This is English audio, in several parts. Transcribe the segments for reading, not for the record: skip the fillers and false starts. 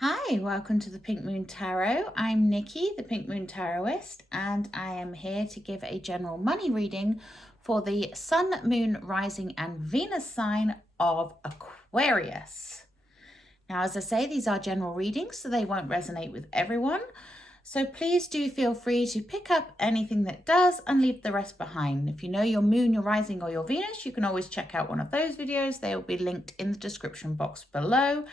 Hi, welcome to the Pink Moon Tarot. I'm Nikki, the Pink Moon Tarotist, and I am here to give a general money reading for the Sun, Moon, Rising, and Venus sign of Aquarius. Now, as I say, these are general readings, so they won't resonate with everyone. So please do feel free to pick up anything that does and leave the rest behind. If you know your moon, your rising, or your Venus, you can always check out one of those videos. They will be linked in the description box below,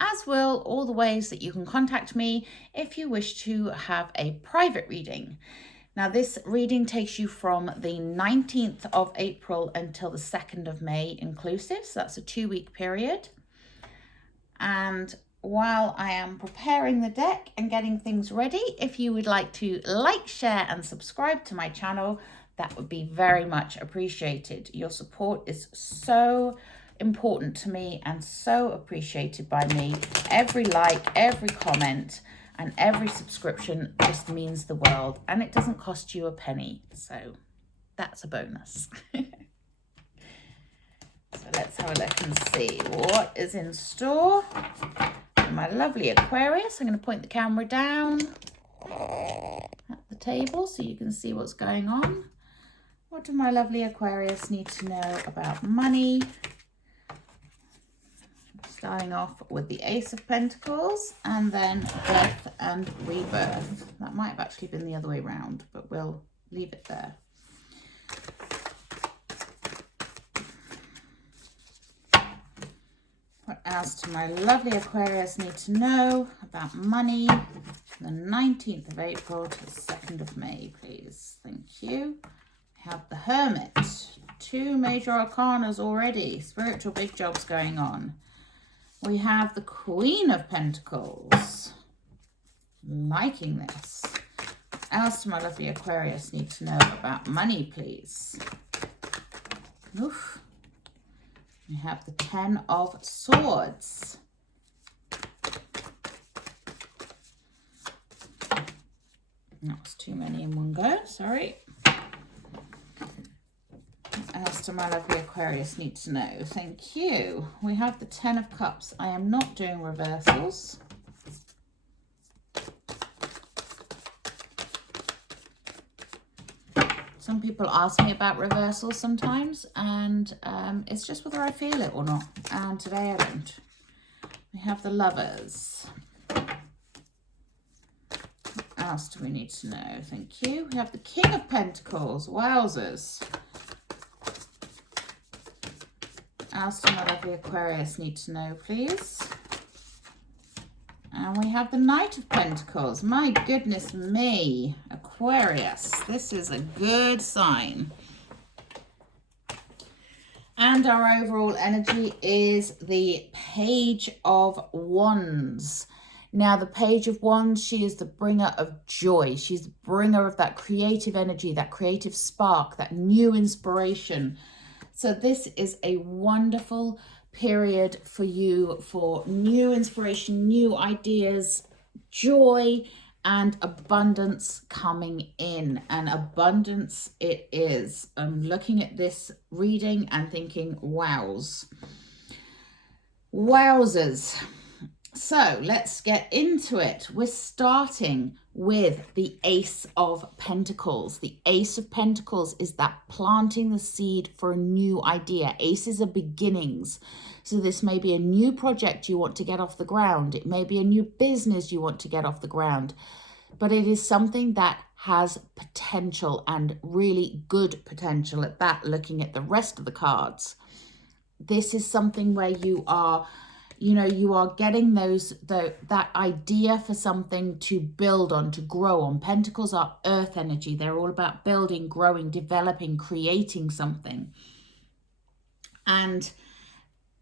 as will all the ways that you can contact me if you wish to have a private reading. Now, this reading takes you from the 19th of April until the 2nd of May inclusive, so that's a 2-week period. And while I am preparing the deck and getting things ready, if you would like to like, share, and subscribe to my channel, that would be very much appreciated. Your support is so important to me and so appreciated by me. Every like, every comment, and every subscription just means the world, and it doesn't cost you a penny. So that's a bonus. So let's have a look and see what is in store. My lovely Aquarius, I'm going to point the camera down at the table so you can see what's going on. What do my lovely Aquarius need to know about money? Starting off with the Ace of Pentacles and then Death and Rebirth. That might have actually been the other way around, but we'll leave it there. What else do my lovely Aquarius need to know about money from the 19th of April to the 2nd of May, please? Thank you. We have the Hermit. 2 major arcanas already. Spiritual big jobs going on. We have the Queen of Pentacles. Liking this. What else do my lovely Aquarius need to know about money, please? Oof. We have the 10 of Swords. That was too many in one go, sorry. What else do my lovely Aquarius need to know? Thank you. We have the 10 of Cups. I am not doing reversals. Some people ask me about reversals sometimes, and it's just whether I feel it or not. And today I don't. We have the Lovers. What else do we need to know? Thank you. We have the King of Pentacles. Wowzers. What else do my lovely Aquarius need to know, please? And we have the Knight of Pentacles. My goodness me, Aquarius, this is a good sign. And our overall energy is the Page of Wands. Now, the Page of Wands, she is the bringer of joy. She's the bringer of that creative energy, that creative spark, that new inspiration. So this is a wonderful period for you for new inspiration, new ideas, joy, and abundance coming in. And abundance it is. I'm looking at this reading and thinking, wowzers. So let's get into it. We're starting with the Ace of Pentacles. The Ace of Pentacles is that planting the seed for a new idea. Aces are beginnings. So this may be a new project you want to get off the ground. It may be a new business you want to get off the ground. But it is something that has potential, and really good potential at that, looking at the rest of the cards. This is something where you are getting that idea for something to build on, to grow on. Pentacles are earth energy. They're all about building, growing, developing, creating something. And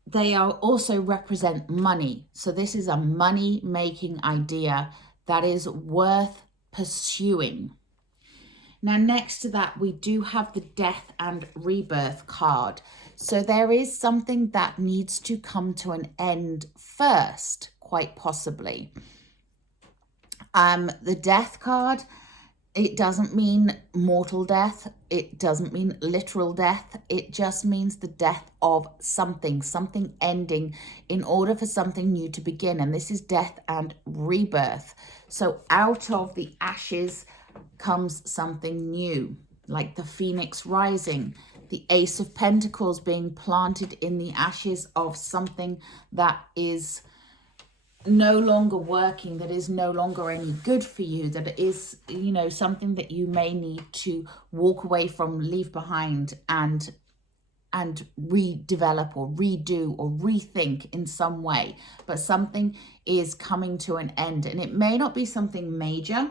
they are also represent money. So this is a money-making idea that is worth pursuing. Now, next to that, we do have the Death and Rebirth card. So there is something that needs to come to an end first, quite possibly. The Death card It doesn't mean mortal death. It doesn't mean literal death. It just means the death of something, something ending in order for something new to begin. And this is death and rebirth. So out of the ashes comes something new, like the phoenix rising, the Ace of Pentacles being planted in the ashes of something that is no longer working, that is no longer any good for you, that is, you know, something that you may need to walk away from, leave behind, and redevelop or redo or rethink in some way. But something is coming to an end, and it may not be something major,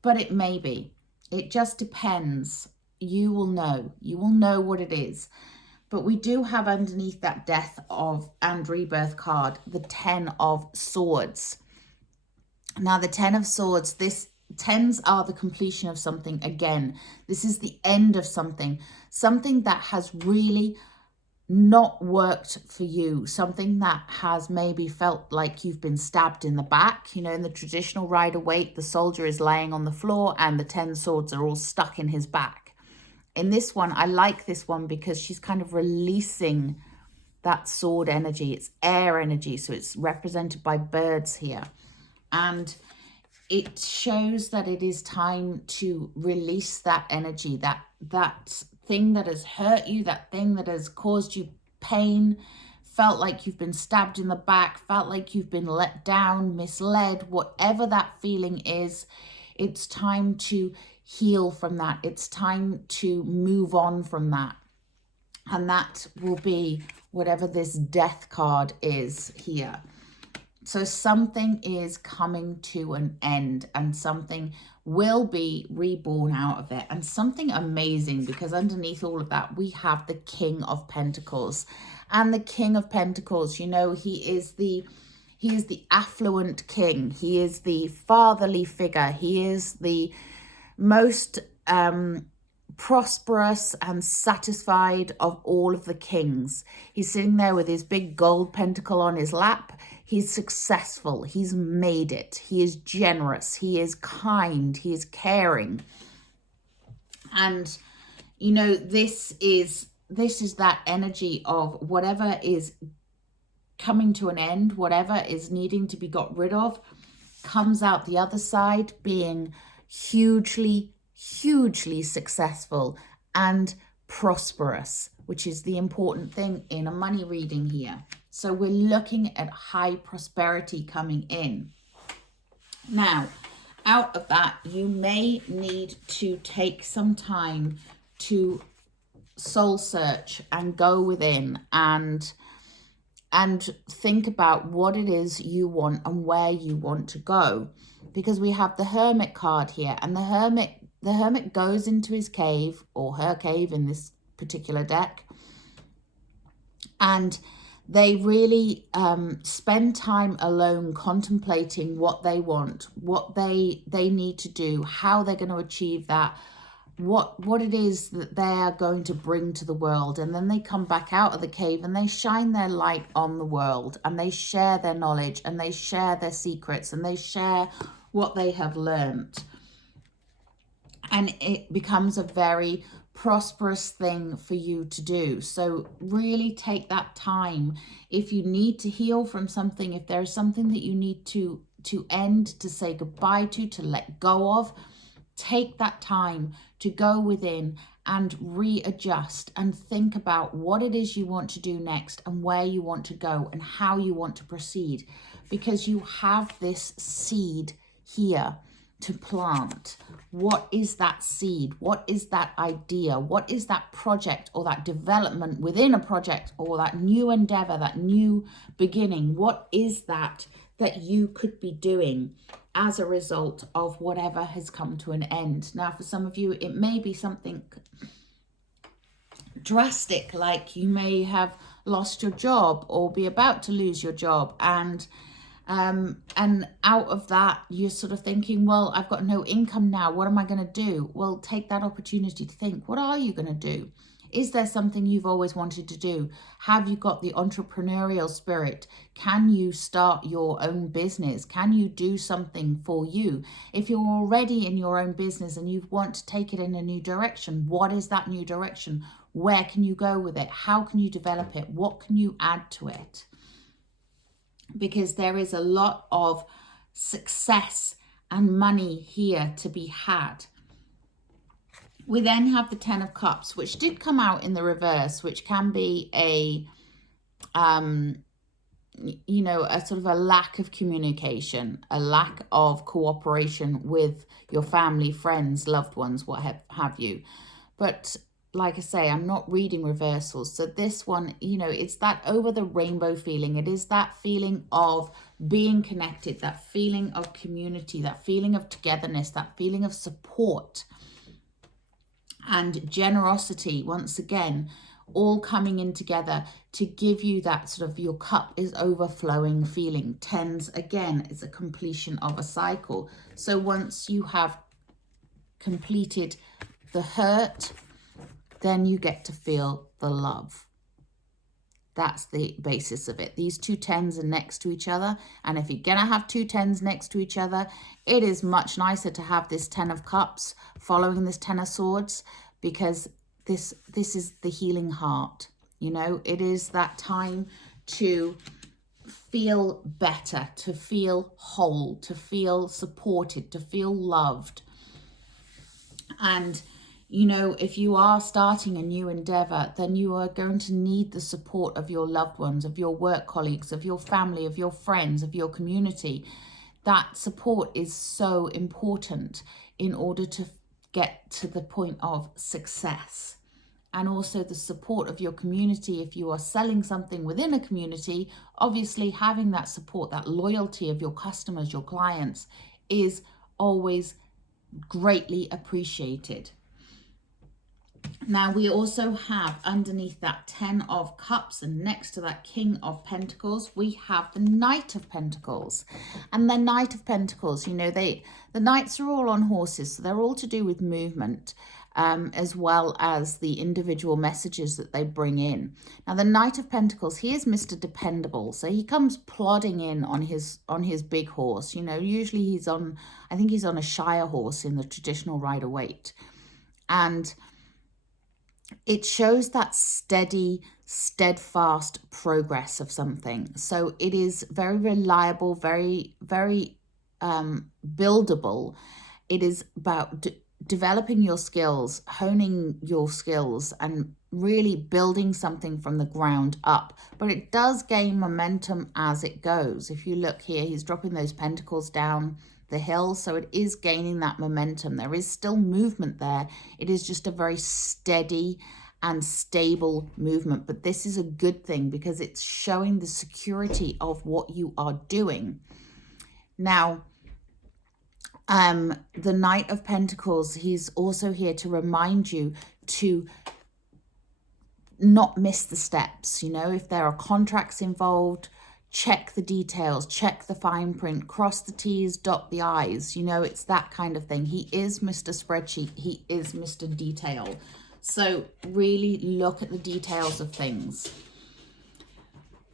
but it may be. It just depends. You will know what it is. But we do have underneath that death of and rebirth card, the 10 of Swords. Now, the 10 of Swords, this 10s are the completion of something again. This is the end of something that has really not worked for you, something that has maybe felt like you've been stabbed in the back. You know, in the traditional Rider-Waite, the soldier is laying on the floor and the 10 swords are all stuck in his back. In this one, I like this one because she's kind of releasing that sword energy. It's air energy, so it's represented by birds here. And it shows that it is time to release that energy, that thing that has hurt you, that thing that has caused you pain, felt like you've been stabbed in the back, felt like you've been let down, misled, whatever that feeling is. It's time to heal from that. It's time to move on from that. And that will be whatever this death card is here. So something is coming to an end and something will be reborn out of it. And something amazing, because underneath all of that, we have the King of Pentacles. And the King of Pentacles, you know, he is the affluent king. He is the fatherly figure. He is the most prosperous and satisfied of all of the kings. He's sitting there with his big gold pentacle on his lap. He's successful. He's made it. He is generous. He is kind. He is caring. And, you know, this is that energy of whatever is coming to an end, whatever is needing to be got rid of, comes out the other side being hugely, hugely successful and prosperous, which is the important thing in a money reading here. So we're looking at high prosperity coming in. Now, out of that, you may need to take some time to soul search and go within and think about what it is you want and where you want to go. Because we have the Hermit card here, and the Hermit goes into his cave, or her cave in this particular deck, and they really spend time alone contemplating what they want, what they need to do, how they're going to achieve that, what it is that they are going to bring to the world. And then they come back out of the cave and they shine their light on the world, and they share their knowledge, and they share their secrets, and they share what they have learned. And it becomes a very prosperous thing for you to do. So really take that time. If you need to heal from something, if there's something that you need to end, to say goodbye to let go of, take that time to go within and readjust and think about what it is you want to do next and where you want to go and how you want to proceed, because you have this seed here to plant. What is that seed? What is that idea? What is that project or that development within a project, or that new endeavor, that new beginning? What is that you could be doing as a result of whatever has come to an end? Now, for some of you, it may be something drastic, like you may have lost your job or be about to lose your job, and out of that, you're sort of thinking, well, I've got no income now. What am I going to do? Well, take that opportunity to think, what are you going to do? Is there something you've always wanted to do? Have you got the entrepreneurial spirit? Can you start your own business? Can you do something for you? If you're already in your own business and you want to take it in a new direction, what is that new direction? Where can you go with it? How can you develop it? What can you add to it? Because there is a lot of success and money here to be had. We then have the Ten of Cups, which did come out in the reverse, which can be a, you know, a sort of a lack of communication, a lack of cooperation with your family, friends, loved ones, what have you. But like I say, I'm not reading reversals. So this one, you know, it's that over the rainbow feeling. It is that feeling of being connected, that feeling of community, that feeling of togetherness, that feeling of support and generosity, once again, all coming in together to give you that sort of your cup is overflowing feeling. Tens, again, is a completion of a cycle. So once you have completed the hurt, then you get to feel the love. That's the basis of it. These two tens are next to each other. And if you're going to have two tens next to each other, it is much nicer to have this 10 of cups following this 10 of swords, because this is the healing heart. You know, it is that time to feel better, to feel whole, to feel supported, to feel loved. And you know, if you are starting a new endeavor, then you are going to need the support of your loved ones, of your work colleagues, of your family, of your friends, of your community. That support is so important in order to get to the point of success. And also the support of your community. If you are selling something within a community, obviously having that support, that loyalty of your customers, your clients, is always greatly appreciated. Now we also have underneath that 10 of cups, and next to that King of Pentacles, we have the Knight of Pentacles. And the Knight of Pentacles, you know, the knights are all on horses, so they're all to do with movement, as well as the individual messages that they bring in. Now the Knight of Pentacles, he is Mr. Dependable, so he comes plodding in on his big horse. You know, usually he's on, I think he's on a Shire horse in the traditional Rider-Waite, and it shows that steady, steadfast progress of something. So it is very reliable, very, very buildable. It is about developing your skills, honing your skills, and really building something from the ground up. But it does gain momentum as it goes. If you look here, he's dropping those pentacles down the hill, so it is gaining that momentum. There is still movement there. It is just a very steady and stable movement, but this is a good thing because it's showing the security of what you are doing. Now the Knight of Pentacles, he's also here to remind you to not miss the steps. You know, if there are contracts involved, check the details, check the fine print, cross the T's, dot the I's. You know, it's that kind of thing. He is Mr. Spreadsheet. He is Mr. Detail. So really look at the details of things.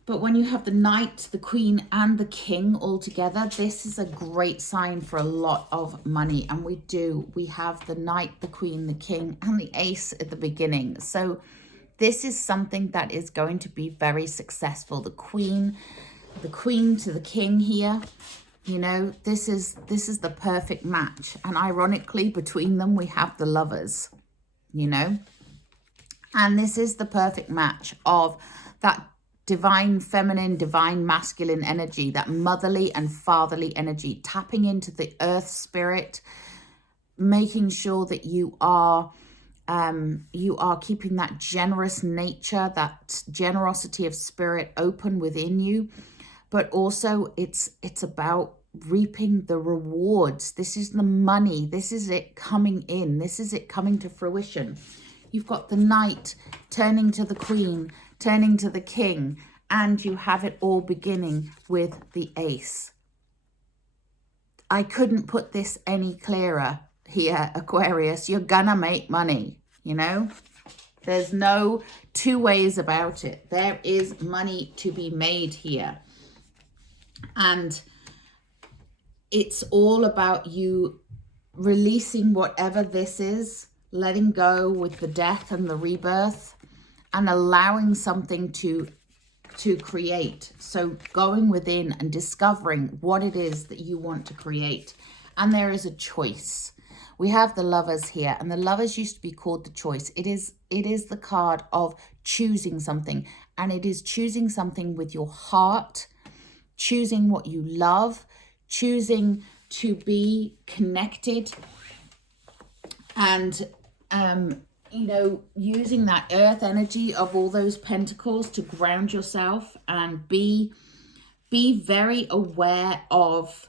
But when you have the Knight, the Queen, and the King all together, this is a great sign for a lot of money. And we have the Knight, the Queen, the King, and the Ace at the beginning. So this is something that is going to be very successful. The Queen to the King here, you know, this is the perfect match. And ironically, between them, we have the Lovers, you know. And this is the perfect match of that divine feminine, divine masculine energy, that motherly and fatherly energy, tapping into the earth spirit, making sure that you are keeping that generous nature, that generosity of spirit open within you. But also it's about reaping the rewards. This is the money. This is it coming in. This is it coming to fruition. You've got the Knight turning to the Queen, turning to the King, and you have it all beginning with the Ace. I couldn't put this any clearer here, Aquarius. You're gonna make money, you know? There's no two ways about it. There is money to be made here. And it's all about you releasing whatever this is, letting go with the death and the rebirth, and allowing something to create. So going within and discovering what it is that you want to create. And there is a choice. We have the Lovers here, and the Lovers used to be called the Choice. It is the card of choosing something, and it is choosing something with your heart, choosing what you love, choosing to be connected, and you know, using that earth energy of all those pentacles to ground yourself and be very aware of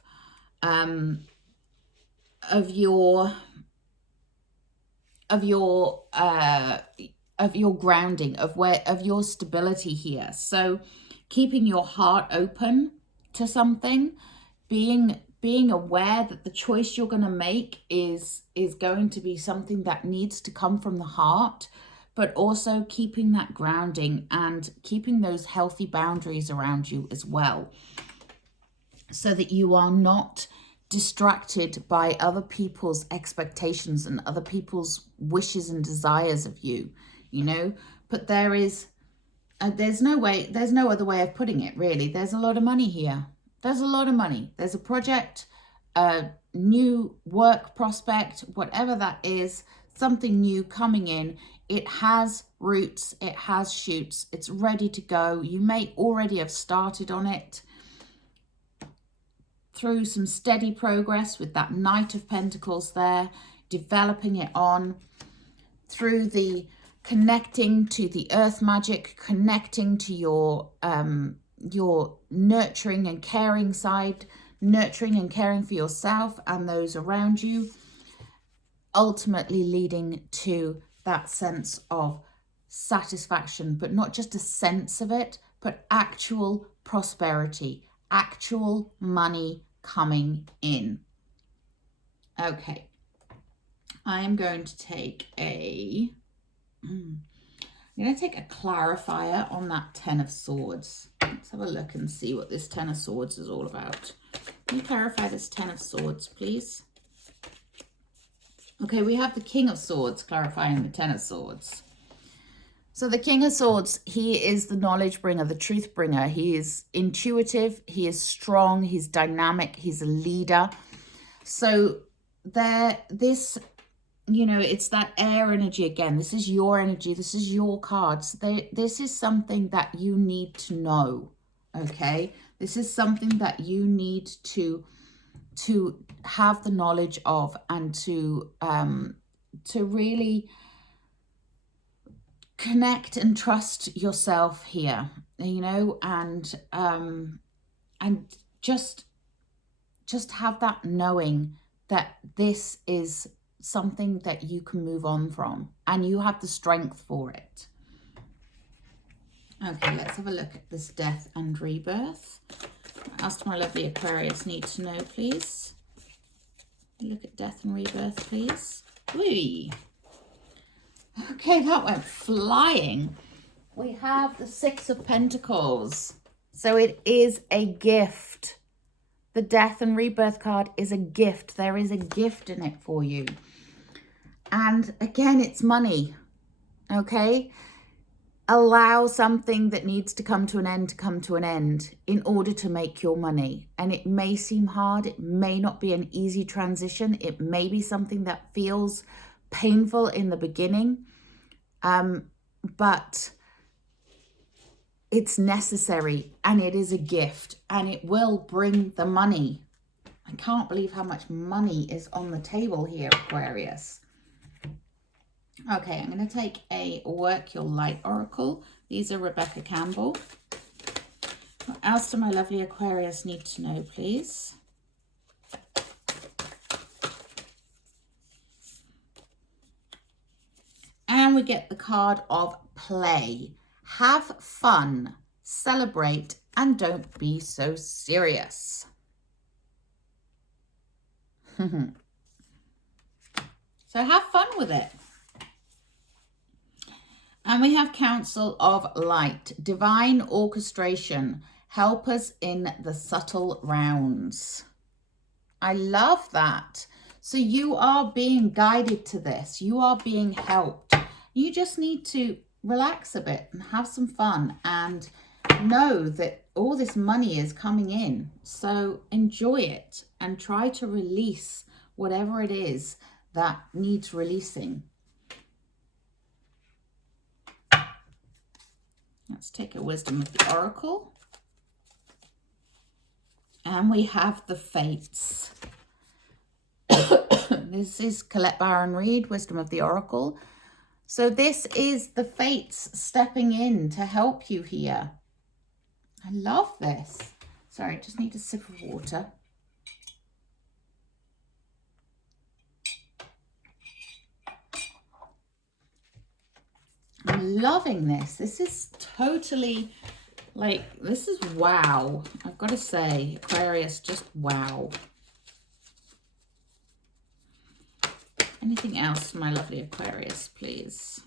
your grounding, of your stability here. So keeping your heart open to something, being aware that the choice you're going to make is going to be something that needs to come from the heart, but also keeping that grounding and keeping those healthy boundaries around you as well, so that you are not distracted by other people's expectations and other people's wishes and desires of you, you know. But there's no other way of putting it, really. There's a lot of money here. There's a lot of money. There's a project, a new work prospect, whatever that is, something new coming in. It has roots, it has shoots, it's ready to go. You may already have started on it through some steady progress with that Knight of Pentacles there, developing it on through the connecting to the earth magic, connecting to your nurturing and caring side, nurturing and caring for yourself and those around you, ultimately leading to that sense of satisfaction, but not just a sense of it, but actual prosperity, actual money coming in. Okay, I'm going to take I'm going to take a clarifier on that Ten of Swords. Let's have a look and see what this Ten of Swords is all about. Can you clarify this Ten of Swords, please? Okay, we have the King of Swords clarifying the Ten of Swords. So the King of Swords, he is the knowledge bringer, the truth bringer. He is intuitive, he is strong, he's dynamic, he's a leader. So this, you know, it's that air energy again. This is your energy. This is your cards. This is something that you need to know, okay? This is something that you need to have the knowledge of, and to really connect and trust yourself here, you know, and just have that knowing that this is something that you can move on from, and you have the strength for it. Okay, let's have a look at this death and rebirth. What else do my lovely Aquarius need to know, please? Look at death and rebirth, please. Whee! Okay, that went flying. We have the Six of Pentacles. So it is a gift. The death and rebirth card is a gift. There is a gift in it for you. And again, it's money, okay? Allow something that needs to come to an end in order to make your money. And it may seem hard. It may not be an easy transition. It may be something that feels painful in the beginning, but it's necessary, and it is a gift, and it will bring the money. I can't believe how much money is on the table here, Aquarius. Okay, I'm going to take a Work Your Light Oracle. These are Rebecca Campbell. What else do my lovely Aquarius need to know, please? And we get the card of Play. Have fun, celebrate, and don't be so serious. So have fun with it. And we have Council of Light, divine orchestration, help us in the subtle rounds. I love that. So you are being guided to this. You are being helped. You just need to relax a bit and have some fun and know that all this money is coming in. So enjoy it and try to release whatever it is that needs releasing. Let's take a wisdom of the oracle. And we have the fates. This is Colette Baron Reid, wisdom of the oracle. So this is the fates stepping in to help you here. I love this. Sorry, just need a sip of water. I'm loving this. This is totally like, this is wow. I've got to say, Aquarius, just wow. Anything else for my lovely Aquarius, please?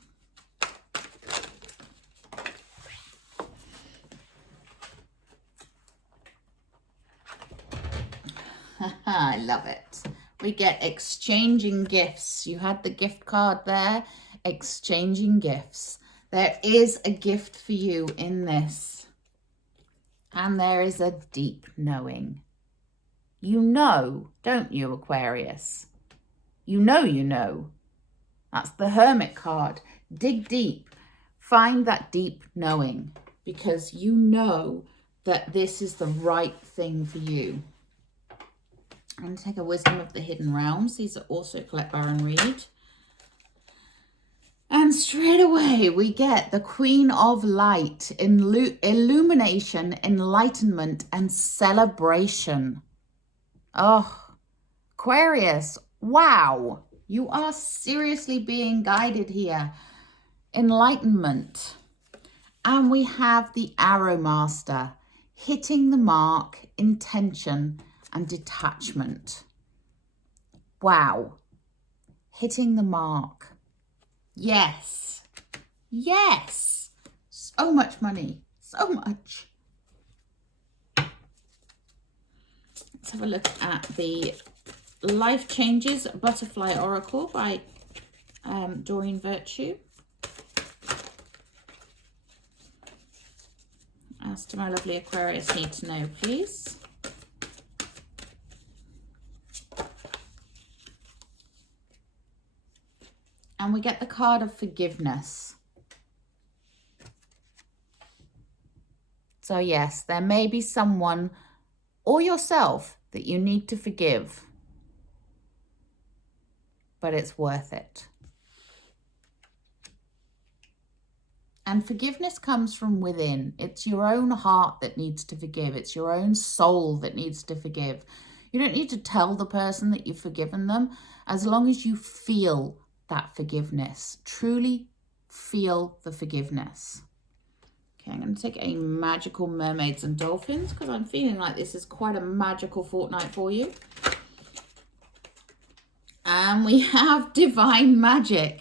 I love it. We get exchanging gifts. You had the gift card there. Exchanging gifts. There is a gift for you in this. And there is a deep knowing. You know, don't you, Aquarius? You know you know. That's the Hermit card. Dig deep. Find that deep knowing. Because you know that this is the right thing for you. I'm going to take a wisdom of the hidden realms. These are also Colette Baron Reid. And straight away we get the Queen of Light, illumination, enlightenment, and celebration. Oh, Aquarius, wow. You are seriously being guided here. Enlightenment. And we have the Arrow Master, hitting the mark, intention, and detachment. Wow. Hitting the mark. Yes. Yes. So much money. So much. Let's have a look at the Life Changes Butterfly Oracle by Doreen Virtue. As to my lovely Aquarius need to know, please. And we get the card of forgiveness. So yes, there may be someone or yourself that you need to forgive, but it's worth it. And forgiveness comes from within. It's your own heart that needs to forgive. It's your own soul that needs to forgive. You don't need to tell the person that you've forgiven them, as long as you feel that forgiveness. Truly feel the forgiveness. Okay, I'm going to take a magical mermaids and dolphins because I'm feeling like this is quite a magical fortnight for you. And we have divine magic.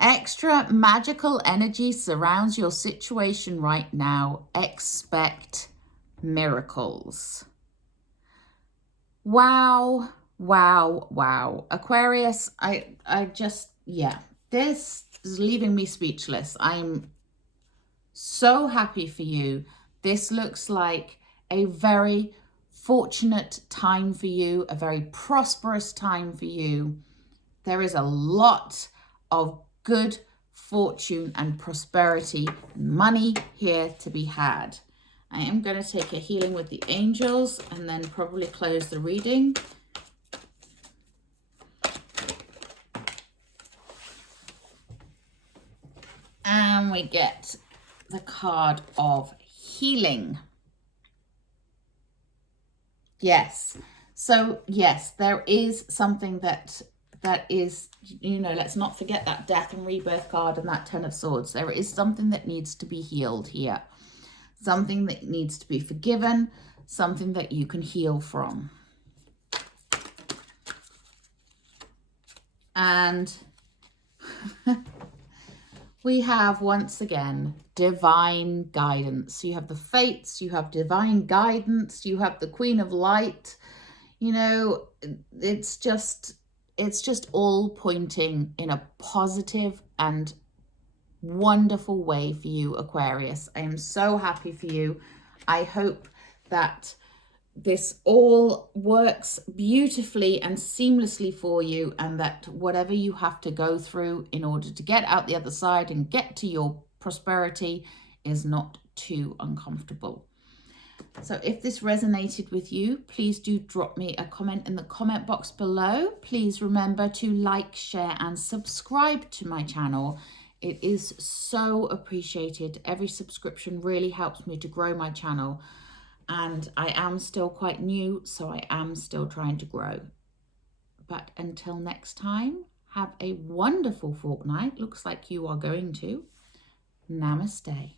Extra magical energy surrounds your situation right now. Expect miracles. Wow. Wow, wow. Aquarius, I just, yeah, this is leaving me speechless. I'm so happy for you. This looks like a very fortunate time for you, a very prosperous time for you. There is a lot of good fortune and prosperity and money here to be had. I am going to take a healing with the angels and then probably close the reading. And we get the card of healing. Yes. So yes, there is something that is, you know, let's not forget that death and rebirth card and that 10 of swords. There is something that needs to be healed here. Something that needs to be forgiven. Something that you can heal from. And we have once again divine guidance. You have the fates, you have divine guidance, you have the Queen of Light. You know, it's just all pointing in a positive and wonderful way for you, Aquarius. I am so happy for you. I hope that this all works beautifully and seamlessly for you, and that whatever you have to go through in order to get out the other side and get to your prosperity is not too uncomfortable. So if this resonated with you, please do drop me a comment in the comment box below. Please remember to like, share and subscribe to my channel. It is so appreciated. Every subscription really helps me to grow my channel. And I am still quite new, so I am still trying to grow. But until next time, have a wonderful fortnight. Looks like you are going to. Namaste.